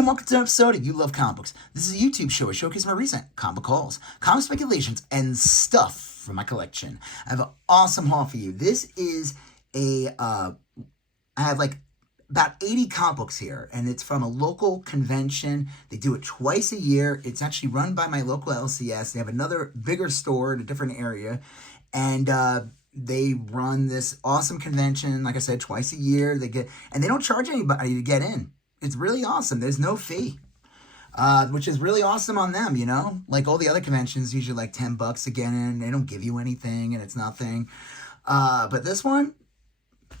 and welcome to an episode of You Love Comic Books. This is a YouTube show where I showcase my recent comic hauls, comic speculations, and stuff from my collection. I have an awesome haul for you. This is I have like about 80 comic books here, and it's from a local convention. They do it twice a year. It's actually run by my local LCS. They have another bigger store in a different area, and they run this awesome convention, like I said, twice a year. And they don't charge anybody to get in. It's really awesome. There's no fee, which is really awesome on them, you know? Like all the other conventions, usually like $10 to get in. They don't give you anything, and it's nothing. But this one,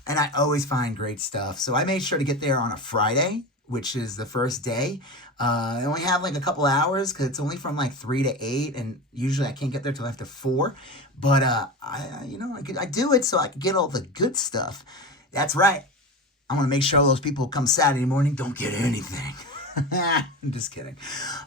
and I always find great stuff. So I made sure to get there on a Friday, which is the first day. I only have like a couple hours because it's only from like 3 to 8, and usually I can't get there till after 4. But I do it so I can get all the good stuff. That's right. I want to make sure those people come Saturday morning don't get anything. I'm just kidding.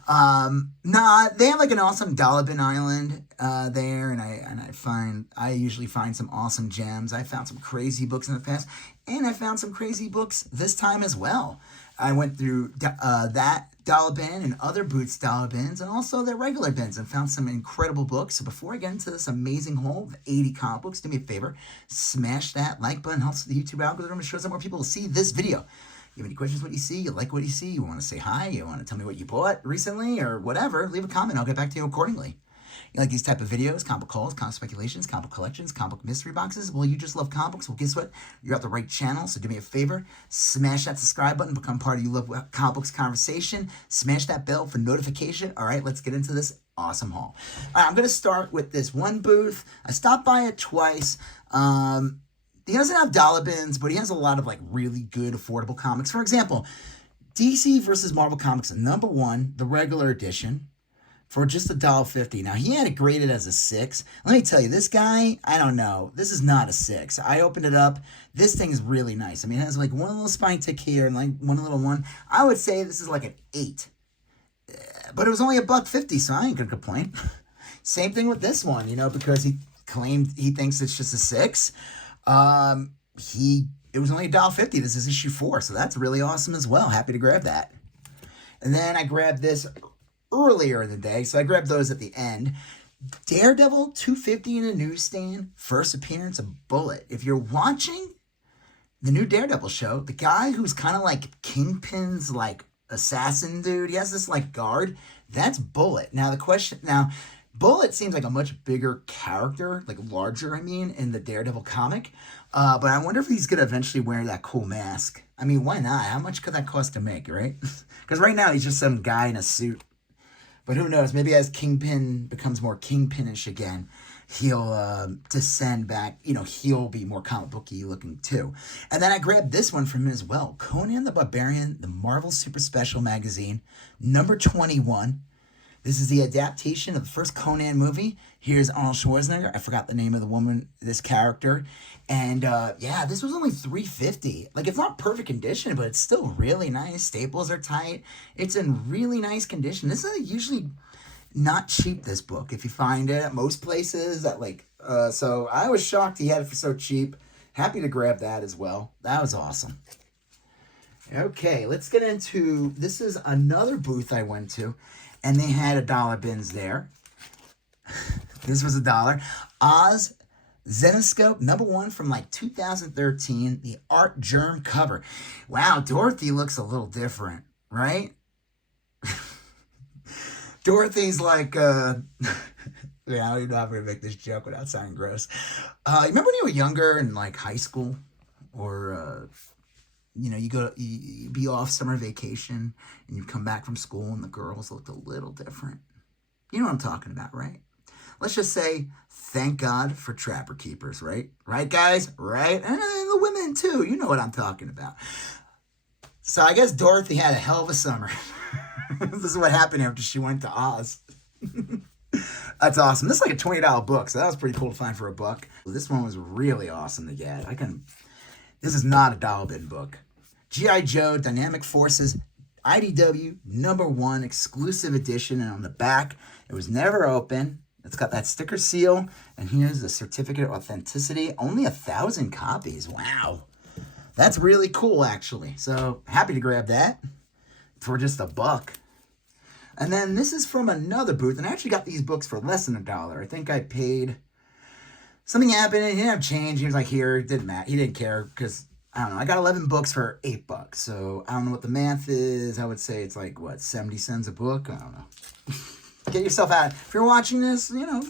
They have like an awesome dollar bin island there, and I usually find some awesome gems. I found some crazy books in the past, and I found some crazy books this time as well. I went through that dollar bin and other Boots dollar bins, and also their regular bins, and found some incredible books. So before I get into this amazing haul of 80 comic books, do me a favor, smash that like button. Helps the YouTube algorithm and shows up more people to see this video. You have any questions what you see? You like what you see? You want to say hi? You want to tell me what you bought recently or whatever? Leave a comment. I'll get back to you accordingly. You like these type of videos, comic hauls, comic speculations, comic collections, comic mystery boxes? Well, you just love comic books. Well, guess what? You're at the right channel, so do me a favor. Smash that subscribe button. Become part of You Love Comic Books conversation. Smash that bell for notification. All right, let's get into this awesome haul. All right, I'm going to start with this one booth. I stopped by it twice. He doesn't have dollar bins, but he has a lot of like really good affordable comics. For example, DC versus Marvel Comics #1, the regular edition, for just $1.50. Now, he had it graded as a 6. Let me tell you, this guy, I don't know. This is not a 6. I opened it up. This thing is really nice. I mean, it has like one little spine tick here and like one little one. I would say this is like an 8. But it was only $1.50, so I ain't gonna complain. Same thing with this one, you know, because he thinks it's just a 6. It was only $1.50. This is issue 4, so that's really awesome as well. Happy to grab that. And then I grabbed this earlier in the day, so I grabbed those at the end. Daredevil $2.50 in a newsstand. First appearance of Bullet. If you're watching the new Daredevil show, the guy who's kind of like Kingpin's like assassin dude, he has this like guard. That's Bullet. Now Bullet seems like a much bigger character, like larger, in the Daredevil comic. But I wonder if he's going to eventually wear that cool mask. I mean, why not? How much could that cost to make, right? Because right now he's just some guy in a suit. But who knows? Maybe as Kingpin becomes more Kingpin-ish again, he'll descend back. You know, he'll be more comic booky looking too. And then I grabbed this one from him as well. Conan the Barbarian, the Marvel Super Special magazine, #21. This is the adaptation of the first Conan movie. Here's Arnold Schwarzenegger. I forgot the name of the woman, this character. And this was only $3.50. Like, it's not perfect condition, but it's still really nice. Staples are tight. It's in really nice condition. This is usually not cheap, this book, if you find it at most places. So I was shocked he had it for so cheap. Happy to grab that as well. That was awesome. Okay, let's get into, this is another booth I went to, and they had dollar bins there. This was $1. Oz Zenescope #1 from like 2013, the Art Germ cover. Wow, Dorothy looks a little different, right? Dorothy's like, I don't even know how to make this joke without sounding gross. Remember when you were younger in like high school, or you be off summer vacation and you come back from school and the girls looked a little different? You know what I'm talking about, right? Let's just say, thank God for Trapper Keepers, right? Right, guys? Right? And the women, too. You know what I'm talking about. So I guess Dorothy had a hell of a summer. This is what happened after she went to Oz. That's awesome. This is like a $20 book, so that was pretty cool to find for $1. This one was really awesome to get. This is not a dollar bin book. G.I. Joe, Dynamic Forces, IDW, #1, exclusive edition. And on the back, it was never open. It's got that sticker seal, and here's the certificate of authenticity. Only 1,000 copies. Wow. That's really cool, actually. So, happy to grab that. for just $1. And then this is from another booth, and I actually got these books for less than $1. I think I paid, something happened, and he didn't have change. He was like, here, it didn't matter. He didn't care, because, I don't know, I got 11 books for $8. So, I don't know what the math is. I would say it's like, what, 70 cents a book? I don't know. Get yourself out. If you're watching this, you know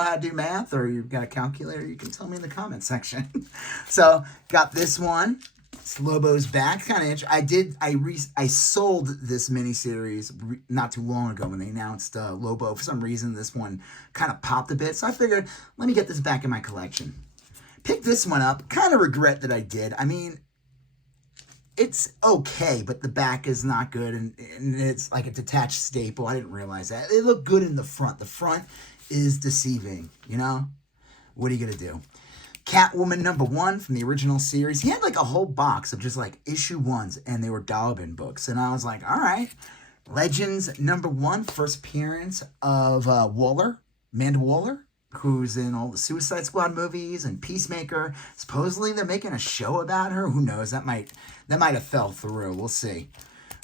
how to do math, or you've got a calculator, you can tell me in the comment section. So, got this one. It's Lobo's back. Kind of interesting. I sold this miniseries not too long ago when they announced Lobo. For some reason, this one kind of popped a bit. So I figured, let me get this back in my collection. Picked this one up. Kind of regret that I did. I mean, it's okay, but the back is not good. And it's like a detached staple. I didn't realize that. It looked good in the front. The front is deceiving, you know? What are you going to do? Catwoman #1 from the original series. He had like a whole box of just like issue 1s, and they were dollar bin books. And I was like, all right. Legends #1, first appearance of Waller, Amanda Waller, who's in all the Suicide Squad movies and Peacemaker. Supposedly they're making a show about her. Who knows? That might have fell through. We'll see.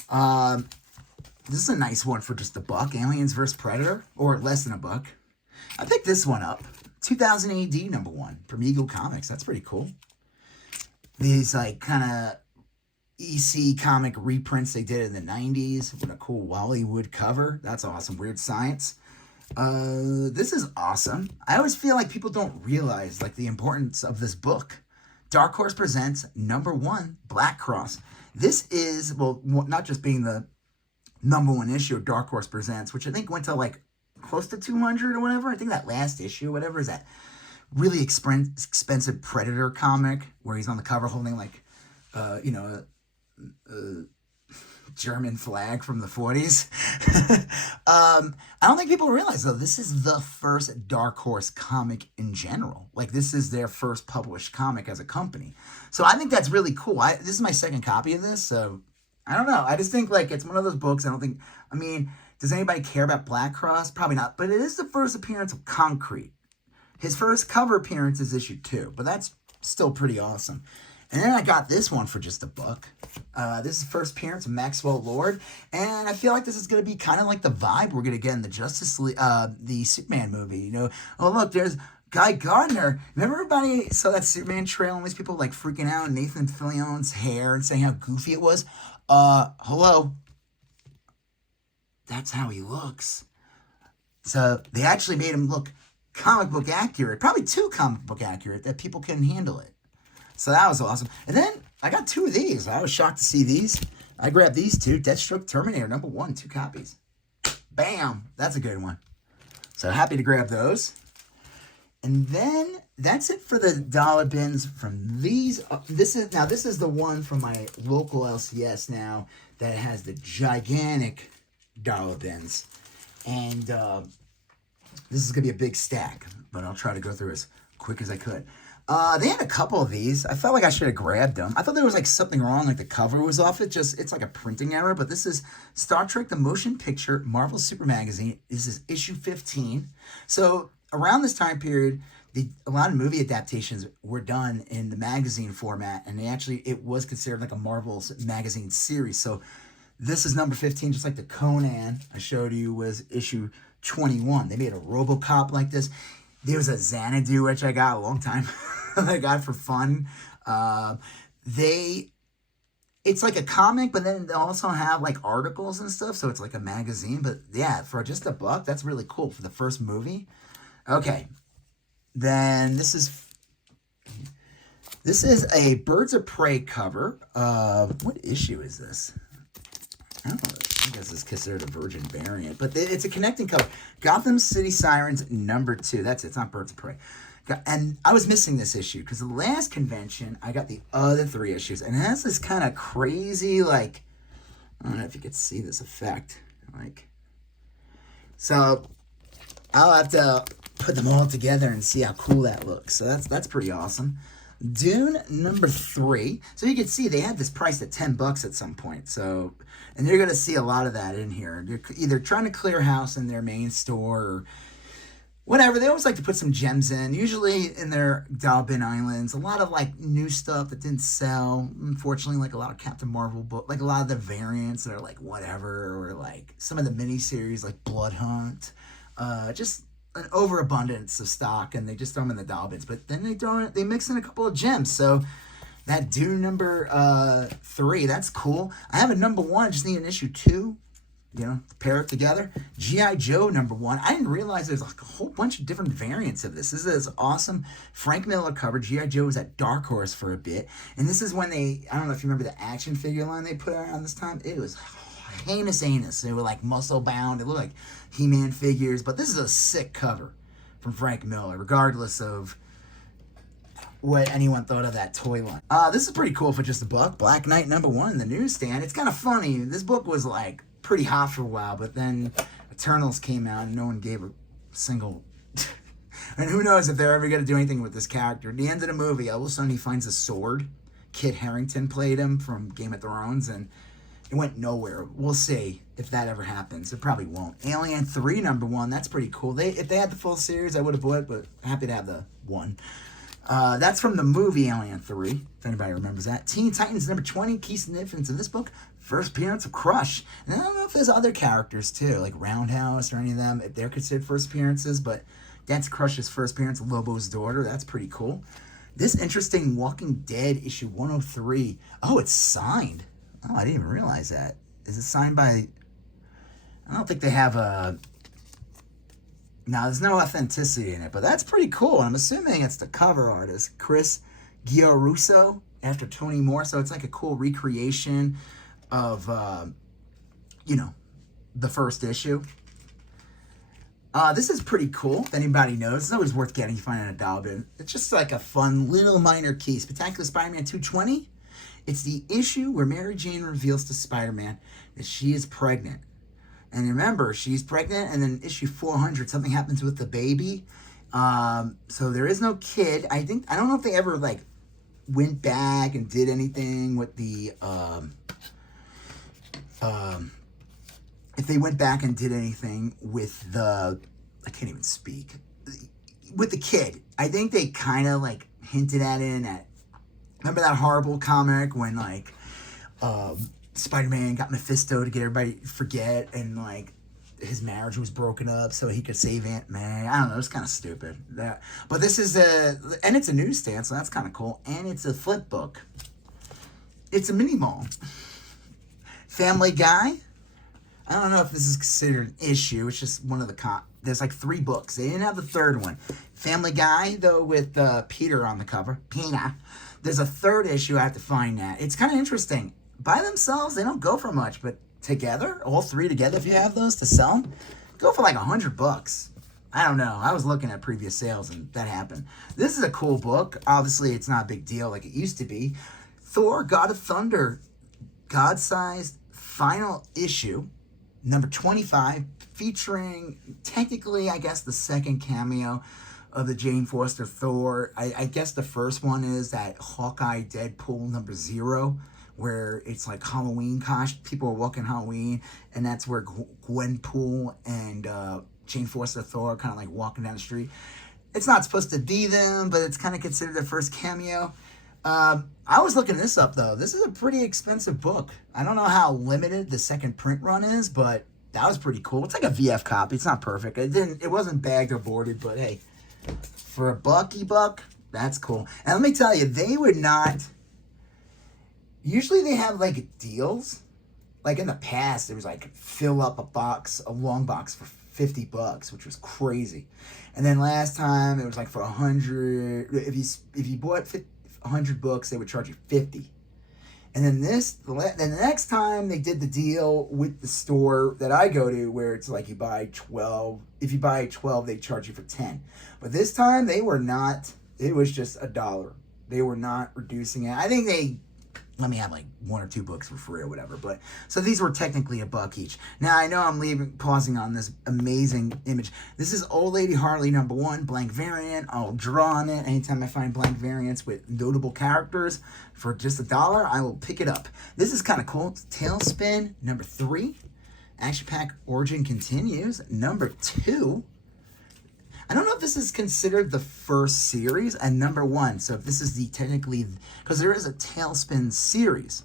This is a nice one for just $1. Aliens vs. Predator, or less than $1. I picked this one up. 2000 AD #1 from Eagle Comics. That's pretty cool. These like kind of EC comic reprints they did in the 90s with a cool Wally-Wood cover. That's awesome. Weird Science. This is awesome. I always feel like people don't realize like the importance of this book. Dark Horse presents #1 Black Cross. This is, well, not just being the #1 issue of Dark Horse Presents, which I think went to like close to 200 or whatever. I think that last issue, whatever, is that really expensive Predator comic where he's on the cover holding like, a German flag from the 40s. I don't think people realize, though, this is the first Dark Horse comic in general. Like, this is their first published comic as a company. So I think that's really cool. This is my second copy of this, so I don't know. I just think, like, it's one of those books. I mean, does anybody care about Black Cross? Probably not. But it is the first appearance of Concrete. His first cover appearance is issue 2. But that's still pretty awesome. And then I got this one for just $1. This is the first appearance of Maxwell Lord. And I feel like this is going to be kind of like the vibe we're going to get in the Justice League, the Superman movie. You know, oh, look, there's Guy Gardner. Remember everybody saw that Superman trail and these people like freaking out and Nathan Fillion's hair and saying how goofy it was? Hello. That's how he looks. So they actually made him look comic book accurate, probably too comic book accurate that people couldn't handle it. So that was awesome. And then I got 2 of these. I was shocked to see these. I grabbed these 2. Deathstroke Terminator #1, 2 copies. Bam! That's a good one. So happy to grab those. And then that's it for the dollar bins from these. This is the one from my local LCS now that has the gigantic dollar bins. And this is going to be a big stack, but I'll try to go through as quick as I could. They had a couple of these. I felt like I should have grabbed them. I thought there was like something wrong, like the cover was off. It's like a printing error, but this is Star Trek The Motion Picture Marvel Super Magazine. This is issue 15. So around this time period, a lot of movie adaptations were done in the magazine format, and it was considered like a Marvel magazine series. So this is number 15, just like the Conan I showed you was issue 21. They made a RoboCop like this. There was a Xanadu, which I got a long time. I got for fun. It's like a comic, but then they also have like articles and stuff, so it's like a magazine. But yeah, for just $1, that's really cool for the first movie. Okay, then this is a Birds of Prey cover. What issue is this? I don't know. I guess it's considered a virgin variant, but it's a connecting cover. Gotham City Sirens #2. That's it. It's not Birds of Prey. And I was missing this issue because the last convention, I got the other 3 issues. And it has this kind of crazy, like, I don't know if you could see this effect. Like, so I'll have to put them all together and see how cool that looks. So that's pretty awesome. Dune #3. So you can see they had this priced at $10 at some point. So, and you're going to see a lot of that in here. They're either trying to clear house in their main store, or whatever. They always like to put some gems in, usually in their Doll Bin Islands. A lot of like new stuff that didn't sell. Unfortunately, like a lot of Captain Marvel book, like a lot of the variants that are like whatever, or like some of the miniseries like Blood Hunt. Just an overabundance of stock, and they just throw them in the doll bins. But then they mix in a couple of gems. So that Dune number 3, that's cool. I have a number 1, just need an issue 2. You know, pair it together. G.I. Joe number 1. I didn't realize there's like a whole bunch of different variants of this. This is awesome. Frank Miller cover. G.I. Joe was at Dark Horse for a bit. And this is when I don't know if you remember the action figure line they put out around this time. It was heinous anus. They were like muscle bound. It looked like He-Man figures. But this is a sick cover from Frank Miller, regardless of what anyone thought of that toy line. This is pretty cool for just $1. Black Knight number 1, the newsstand. It's kind of funny. This book was like pretty hot for a while, but then Eternals came out and no one gave a single and who knows if they're ever going to do anything with this character. At the end of the movie, all of a sudden he finds a sword. Kit Harington played him from Game of Thrones, and it went nowhere. We'll see if that ever happens. It probably won't. Alien 3 number 1, that's pretty cool. If they had the full series, I would have bought it, but happy to have the 1. That's from the movie Alien 3, if anybody remembers that. Teen Titans number 20, key significance of this book, first appearance of Crush. And I don't know if there's other characters too, like Roundhouse or any of them, if they're considered first appearances, but that's Crush's first appearance, Lobo's daughter. That's pretty cool. This interesting Walking Dead issue 103. Oh, it's signed. Oh, I didn't even realize that. Is it signed by... I don't think they have a... Now, there's no authenticity in it, but that's pretty cool. I'm assuming it's the cover artist, Chris Giarrusso, after Tony Moore. So it's like a cool recreation of, the first issue. This is pretty cool, if anybody knows. It's always worth getting. You find it in a doll bin. It's just like a fun little minor key. Spectacular Spider-Man 220. It's the issue where Mary Jane reveals to Spider-Man that she is pregnant. And remember, she's pregnant, and then issue 400, something happens with the baby. So there is no kid. I don't know if they ever, like, went back and did anything with the, if they went back and did anything with the, I can't even speak, with the kid. I think they kind of, like, hinted at it in that, remember that horrible comic when, like, Spider-Man got Mephisto to get everybody to forget, and like his marriage was broken up so he could save Aunt May. I don't know, it's kind of stupid. But this is and it's a newsstand, so that's kind of cool. And it's a flip book. It's a mini mall. Family Guy. I don't know if this is considered an issue. It's just one of the there's like 3 books. They didn't have the third one. Family Guy, though, with Peter on the cover. Peter. There's a 3rd issue. I have to find that. It's kind of interesting. By themselves, they don't go for much, but together, all 3 together, if you have those to sell them, go for like $100. I don't know. I was looking at previous sales, and that happened. This is a cool book. Obviously, it's not a big deal like it used to be. Thor, God of Thunder, God-sized final issue, number 25, featuring technically, I guess, the 2nd cameo of the Jane Foster Thor. I guess the first one is that Hawkeye Deadpool number 0, where it's like Halloween costume. People are walking Halloween, and that's where Gwenpool and Jane Foster Thor are kind of like walking down the street. It's not supposed to be them, but it's kind of considered their first cameo. I was looking this up, though. This is a pretty expensive book. I don't know how limited the 2nd print run is, but that was pretty cool. It's like a VF copy. It's not perfect. It wasn't bagged or boarded, but hey, for a buck, that's cool. And let me tell you, they would not... Usually they have, like, deals. Like, in the past, it was, like, fill up a long box for $50, which was crazy. And then last time, it was, like, for 100. If you bought 100 books, they would charge you 50. And then the next time they did the deal with the store that I go to, where it's like you buy 12. If you buy 12, they charge you for 10. But this time, they were not. It was just $1. They were not reducing it. I think they let me have like 1 or 2 books for free or whatever. But so these were technically $1 each. Now I know I'm pausing on this amazing image. This is Old Lady Harley number 1, blank variant. I'll draw on it anytime I find blank variants with notable characters for just $1. I will pick it up. This is kind of cool. Tailspin number 3. Action Pack Origin continues number 2. I don't know if this is considered the first series and number one. So if this is the technically, because there is a Tailspin series,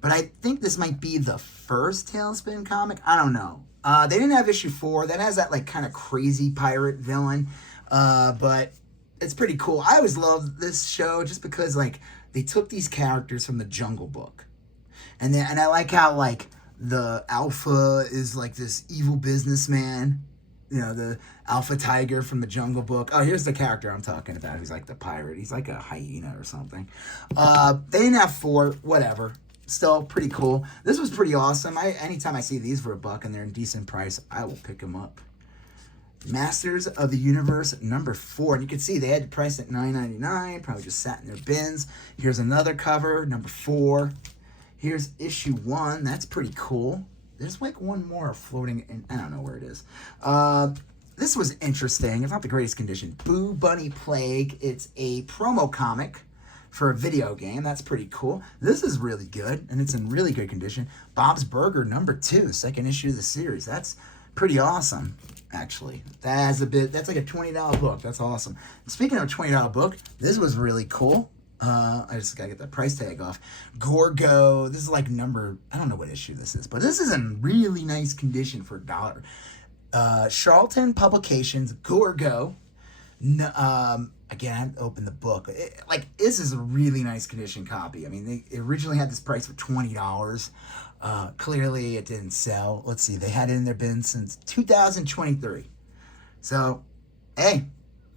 but I think this might be the first Tailspin comic. I don't know. They didn't have issue 4. That has that like kind of crazy pirate villain, but it's pretty cool. I always loved this show just because like they took these characters from the Jungle Book, and I like how like the Alpha is like this evil businessman. You know, the Alpha Tiger from the Jungle Book. Oh, here's the character I'm talking about. He's like the pirate. He's like a hyena or something. They didn't have 4. Whatever. Still pretty cool. This was pretty awesome. Anytime I see these for $1 and they're in decent price, I will pick them up. Masters of the Universe number 4. And you can see they had the price at $9.99. Probably just sat in their bins. Here's another cover, number 4. Here's issue 1. That's pretty cool. There's like one more floating in. I don't know where it is. This was interesting. It's not the greatest condition. Boo Bunny Plague. It's a promo comic for a video game. That's pretty cool. This is really good, and it's in really good condition. Bob's Burger number 2, second issue of the series. That's pretty awesome, actually. That's like a $20 book. That's awesome. Speaking of a $20 book, this was really cool. I just gotta get the price tag off. Gorgo. This is like number, I don't know what issue this is, but this is in really nice condition for $1. Charlton Publications, Gorgo. Again, I have to open the book. This is a really nice condition copy. I mean, they originally had this price for $20. Clearly, it didn't sell. Let's see. They had it in their bin since 2023. So, hey,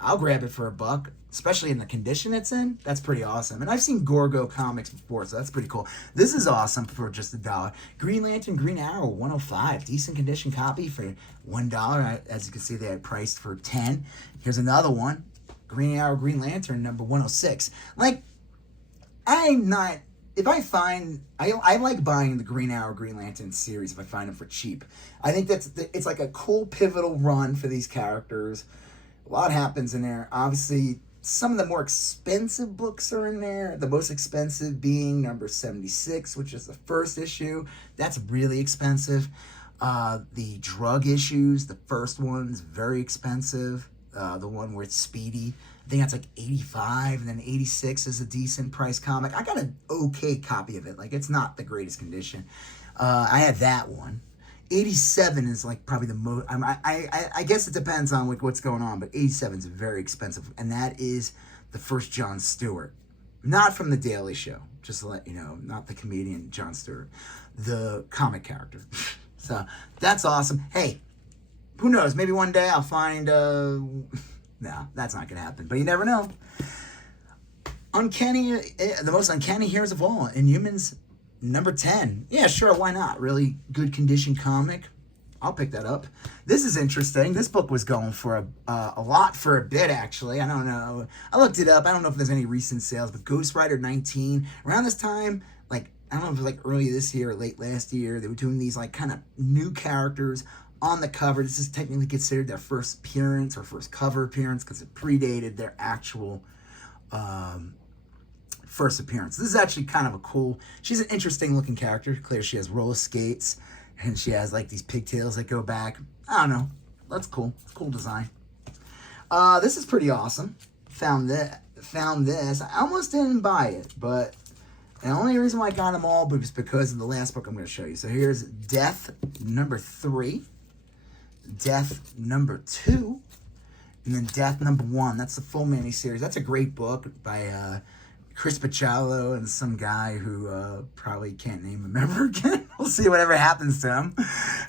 I'll grab it for $1, especially in the condition it's in. That's pretty awesome. And I've seen Gorgo comics before, so that's pretty cool. This is awesome for just $1. Green Lantern, Green Arrow, 105. Decent condition copy for $1. As you can see, they had priced for 10. Here's another one. Green Arrow, Green Lantern, number 106. Like, if I find, I like buying the Green Arrow, Green Lantern series if I find them for cheap. I think it's like a cool pivotal run for these characters. A lot happens in there. Obviously, some of the more expensive books are in there. The most expensive being number 76, which is the first issue. That's really expensive. The drug issues, the first one's very expensive. The one where it's Speedy, I think that's like 85, and then 86 is a decent price comic. I got an okay copy of it. Like, it's not the greatest condition. I had that one. 87 is like probably the most. I guess it depends on like what's going on, but 87 is very expensive, and that is the first Jon Stewart, not from the Daily Show. Just to let you know, not the comedian Jon Stewart, the comic character. So that's awesome. Hey, who knows? Maybe one day I'll find. No, that's not gonna happen. But you never know. Uncanny, the most uncanny heroes of all, Inhumans. Number 10. Yeah, sure, why not? Really good condition comic. I'll pick that up. This is interesting. This book was going for a lot for a bit, actually. I don't know. I looked it up. I don't know if there's any recent sales, but Ghost Rider 19. Around this time, like, I don't know if it was like early this year or late last year, they were doing these like kind of new characters on the cover. This is technically considered their first appearance or first cover appearance because it predated their actual first appearance. This is actually kind of a cool, she's an interesting looking character. Clear she has roller skates and she has like these pigtails that go back. I don't know. That's cool. It's a cool design. This is pretty awesome. Found this. I almost didn't buy it, but the only reason why I got them all was because of the last book I'm going to show you. So here's Death number 3, Death number 2, and then Death number 1. That's the full miniseries. That's a great book by Chris Pacciallo and some guy who probably can't name him ever again. We'll see whatever happens to him.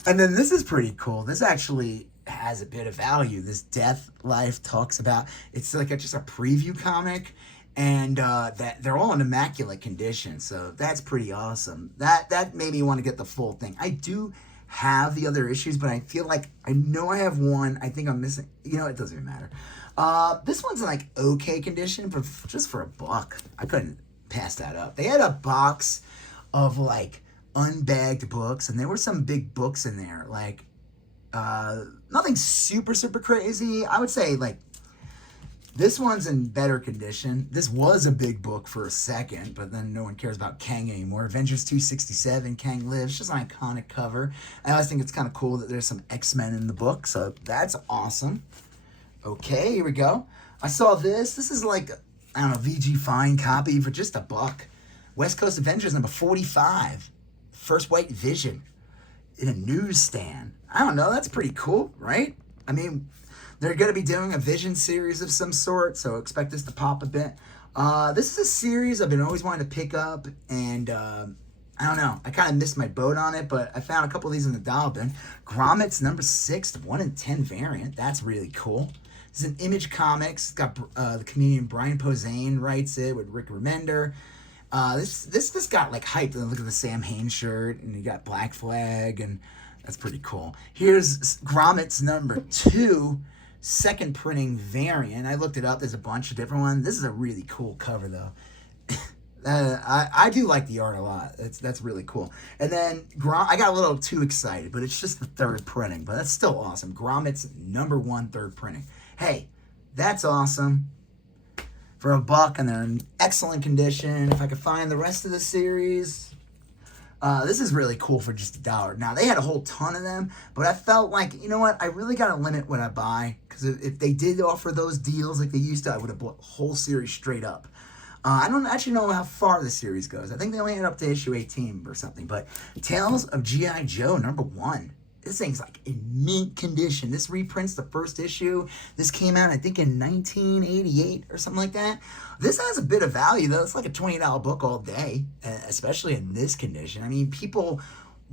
And then this is pretty cool. This actually has a bit of value. This Death Life talks about, it's like just a preview comic, and that they're all in immaculate condition. So that's pretty awesome. That made me want to get the full thing. I do have the other issues, but I feel like I know I have one. I think I'm missing. You know, it doesn't even matter. This one's in like okay condition, but just for $1, I couldn't pass that up. They had a box of like unbagged books, and there were some big books in there. Like nothing super crazy. I would say like this one's in better condition. This was a big book for a second, but then no one cares about Kang anymore. Avengers 267, Kang Lives, just an iconic cover. I always think it's kind of cool that there's some X-Men in the book, so that's awesome. Okay, here we go. I saw this. This is like, I don't know, VG Fine copy for just $1. West Coast Avengers number 45. First White Vision in a newsstand. I don't know, that's pretty cool, right? I mean, they're going to be doing a Vision series of some sort, so expect this to pop a bit. This is a series I've been always wanting to pick up, and I don't know, I kind of missed my boat on it, but I found a couple of these in the dollar bin. Gromit's number 6, the 1 in 10 variant. That's really cool. This is an Image Comics. It's got the comedian Brian Posehn writes it with Rick Remender. This got like hyped. Look at the Sam Hain shirt, and you got Black Flag, and that's pretty cool. Here's Gromit's number 2, second printing variant. I looked it up. There's a bunch of different ones. This is a really cool cover, though. I do like the art a lot. That's really cool. And then I got a little too excited, but it's just the 3rd printing. But that's still awesome. Gromit's number 1 3rd printing. Hey, that's awesome. For $1, and they're in excellent condition. If I could find the rest of the series, this is really cool for just $1. Now, they had a whole ton of them, but I felt like, you know what, I really got to limit what I buy, because if they did offer those deals like they used to, I would have bought the whole series straight up. I don't actually know how far the series goes. I think they only had up to issue 18 or something, but Tales of G.I. Joe number 1. This thing's like in mint condition. This reprints the first issue. This came out, I think, in 1988 or something like that. This has a bit of value, though. It's like a $20 book all day, especially in this condition. I mean, people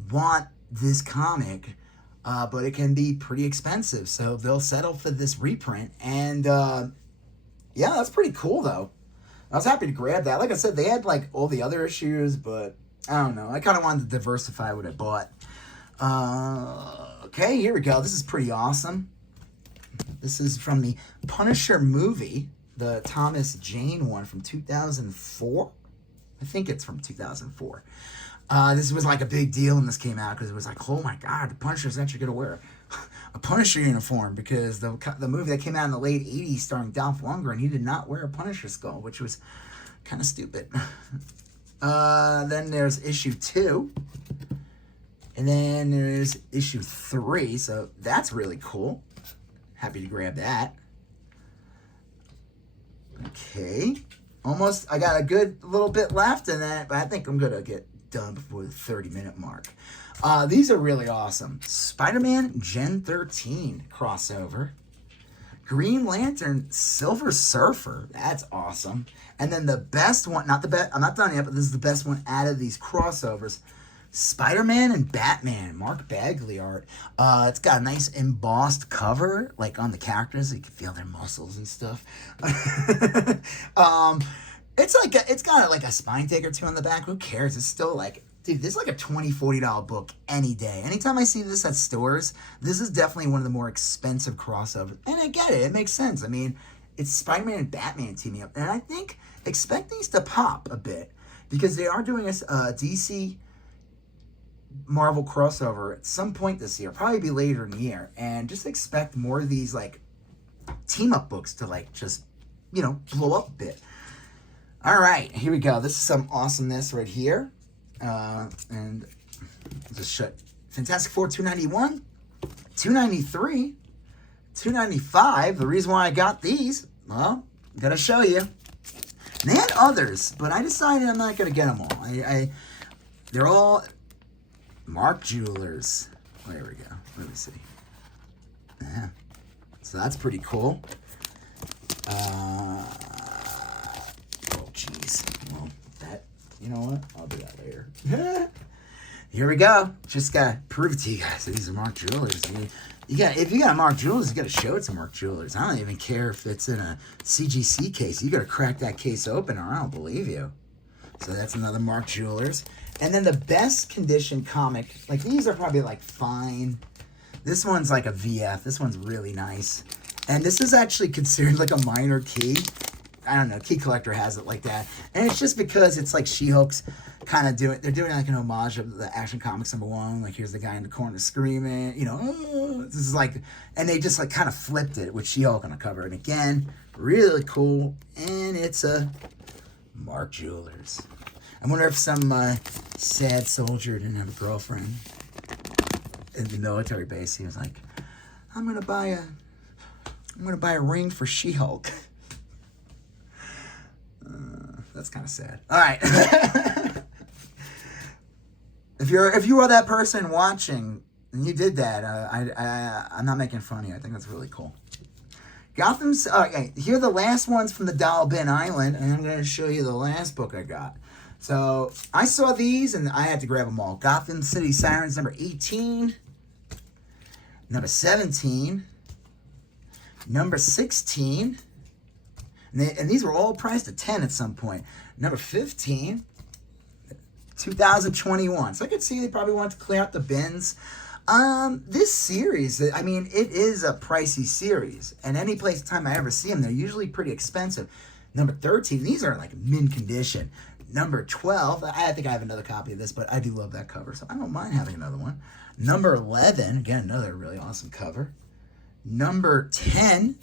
want this comic, but it can be pretty expensive, so they'll settle for this reprint. And, yeah, that's pretty cool, though. I was happy to grab that. Like I said, they had, like, all the other issues, but I don't know. I kind of wanted to diversify what I bought. Okay, here we go. This is pretty awesome. This is from the Punisher movie, the Thomas Jane one from 2004. I think it's from 2004. This was like a big deal when this came out, because it was like, oh my God, the Punisher's actually going to wear a Punisher uniform, because the movie that came out in the late 80s starring Dolph Lundgren, he did not wear a Punisher skull, which was kind of stupid. Then there's issue 2. And then there's issue 3, so that's really cool. Happy to grab that. Okay. Almost, I got a good little bit left in that, but I think I'm going to get done before the 30-minute mark. These are really awesome. Spider-Man Gen 13 crossover. Green Lantern Silver Surfer. That's awesome. And then the best one, not the best, I'm not done yet, but this is the best one out of these crossovers. Spider-Man and Batman, Mark Bagley art. It's got a nice embossed cover, like on the characters, so you can feel their muscles and stuff. It's got like a spine tick or 2 on the back. Who cares? It's still like, dude, this is like a $20, $40 book any day. Anytime I see this at stores, this is definitely one of the more expensive crossovers. And I get it. It makes sense. I mean, it's Spider-Man and Batman teaming up. And I think, expect these to pop a bit, because they are doing a DC Marvel crossover at some point this year, probably be later in the year, and just expect more of these like team up books to like just, you know, blow up a bit. All right, here we go. This is some awesomeness right here, and just shut. Fantastic Four $291, $293, $295. The reason why I got these, well, I'm gonna show you. And they had others, but I decided I'm not gonna get them all. They're all Mark Jewelers. There we go. Let me see. Yeah. So that's pretty cool. Oh, jeez. Well, you know what? I'll do that later. Here we go. Just gotta prove it to you guys that these are Mark Jewelers. If you got Mark Jewelers, you gotta show it to Mark Jewelers. I don't even care if it's in a CGC case. You gotta crack that case open, or I don't believe you. So that's another Mark Jewelers. And then the best condition comic, like these are probably like fine. This one's like a VF. This one's really nice. And this is actually considered like a minor key. I don't know, Key Collector has it like that. And it's just because it's like She-Hulk's kind of they're doing like an homage of the Action Comics #1. Like here's the guy in the corner screaming, you know, oh, this is like, and they just like kind of flipped it with She-Hulk on the cover. And again, really cool. And it's a Mark Jewelers. I wonder if some sad soldier didn't have a girlfriend in the military base. He was like, I'm going to buy I'm going to buy a ring for She-Hulk. That's kind of sad. All right. If you are that person watching and you did that, I'm not making fun of you. I think that's really cool. Gotham's. Okay, here are the last ones from the Dollar Bin Island, and I'm going to show you the last book I got. So I saw these, and I had to grab them all. Gotham City Sirens, number 18, number 17, number 16, and these were all priced at 10 at some point. Number 15, 2021. So I could see they probably want to clear out the bins. This series, I mean, it is a pricey series, and any place time I ever see them, they're usually pretty expensive. Number 13, these are like mint condition. Number 12, I think I have another copy of this, but I do love that cover, so I don't mind having another one. Number 11, again, another really awesome cover. Number 10,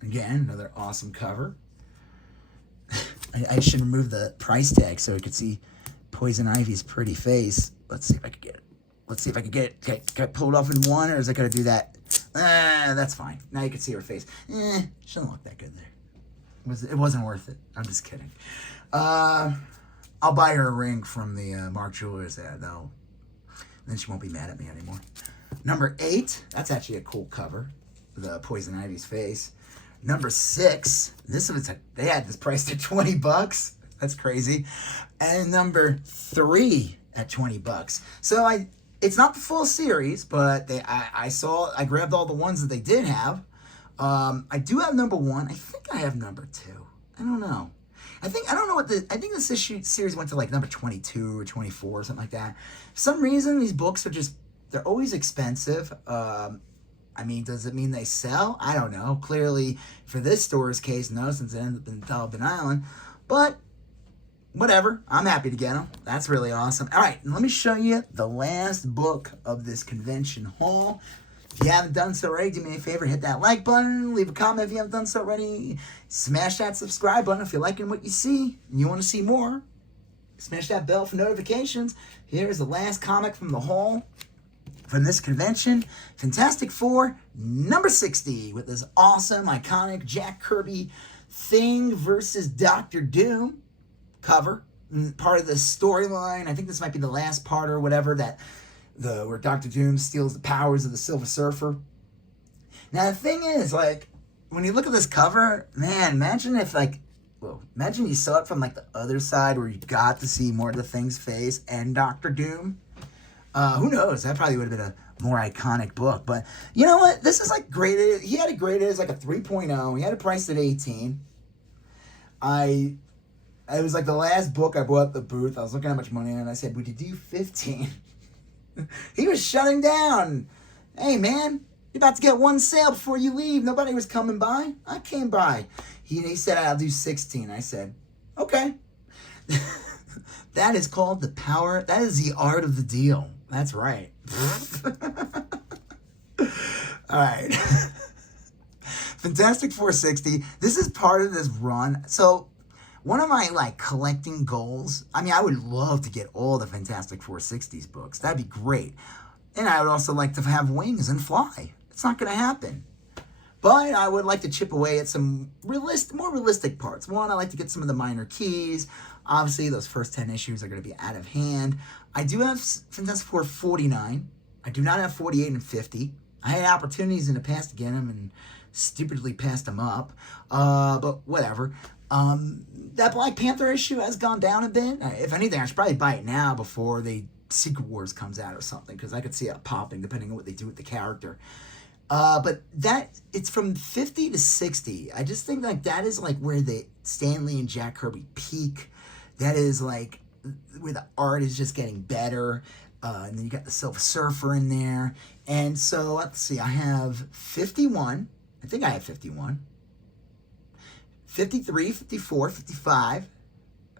again, another awesome cover. I should remove the price tag so you could see Poison Ivy's pretty face. Let's see if I can get it. Let's see if I can get it. Can I pull it off in one, or is it going to do that? That's fine. Now you can see her face. She doesn't look that good there. It wasn't worth it. I'm just kidding. I'll buy her a ring from the Mark Jewelers ad, though. Then she won't be mad at me anymore. Number 8. That's actually a cool cover. The Poison Ivy's face. Number 6. They had this priced at $20. That's crazy. And number 3 at $20. So it's not the full series, but I grabbed all the ones that they did have. I do have number 1. I think I have number 2. I don't know. I think this issue series went to like number 22 or 24 or something like that. For some reason, these books they're always expensive. I mean, does it mean they sell? I don't know. Clearly, for this store's case, no, since it ended up in Dollar Bin Island. But whatever. I'm happy to get them. That's really awesome. All right, let me show you the last book of this convention haul. If you haven't done so already, do me a favor, hit that like button, leave a comment if you haven't done so already, smash that subscribe button if you're liking what you see and you want to see more. Smash that bell for notifications. Here's the last comic from the haul from this convention, Fantastic Four, number 60, with this awesome, iconic Jack Kirby Thing versus Doctor Doom cover, part of the storyline. I think this might be the last part or whatever where Doctor Doom steals the powers of the Silver Surfer. Now the thing is, like, when you look at this cover, man, imagine you saw it from like the other side where you got to see more of the Thing's face and Doctor Doom. Who knows? That probably would have been a more iconic book. But you know what? This is like graded. He had it graded as like a 3.0. He had it priced at 18. It was like the last book I bought at the booth. I was looking at how much money, and I said, would you do 15? He was shutting down. Hey, man, you're about to get one sale before you leave. Nobody was coming by. I came by. He said, I'll do 16. I said, okay. That is called the power. That is the art of the deal. That's right. All right. Fantastic 460. This is part of this run. So one of my collecting goals, I mean, I would love to get all the Fantastic 460s books. That'd be great. And I would also like to have wings and fly. It's not going to happen. But I would like to chip away at some more realistic parts. One, I like to get some of the minor keys. Obviously, those first 10 issues are going to be out of hand. I do have Fantastic Four 49. I do not have 48 and 50. I had opportunities in the past to get them and stupidly passed them up. But whatever. That Black Panther issue has gone down a bit. If anything, I should probably buy it now before Secret Wars comes out or something, because I could see it popping depending on what they do with the character. But it's from 50 to 60. I just think that is where the Stan Lee and Jack Kirby peak. That is where the art is just getting better. And then you got the Silver Surfer in there. And so let's see, I have 51. I think I have 51. 53, 54, 55,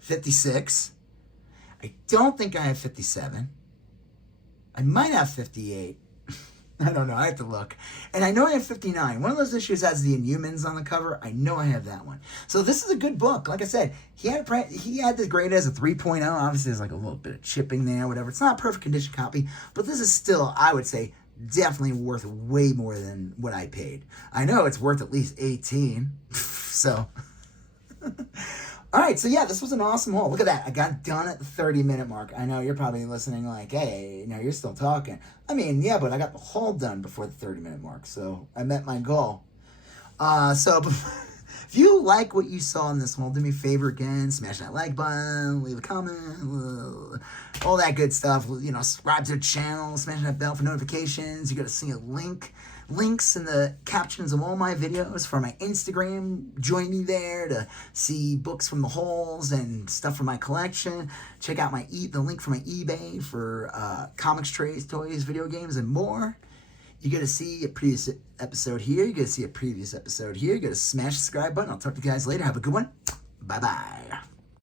56. I don't think I have 57. I might have 58. I don't know. I have to look. And I know I have 59. One of those issues has the Inhumans on the cover. I know I have that one. So this is a good book. Like I said, he had this grade as a 3.0. Obviously, there's a little bit of chipping there, whatever. It's not a perfect condition copy, but this is still, I would say, definitely worth way more than what I paid. I know it's worth at least 18. So, all right. So yeah, this was an awesome haul. Look at that. I got done at the 30-minute mark. I know you're probably listening like, hey, you're still talking. I mean, yeah, but I got the haul done before the 30-minute mark. So I met my goal. So if you like what you saw in this haul, do me a favor again, smash that like button, leave a comment, all that good stuff. Subscribe to the channel, smash that bell for notifications. You're going to see links in the captions of all my videos for my Instagram. Join me there to see books from the hauls and stuff from my collection. Check out the link for my eBay for comics, trades, toys, video games, and more. You're going to see a previous episode here. You're going to see a previous episode here. You're going to smash the subscribe button. I'll talk to you guys later. Have a good one. Bye-bye.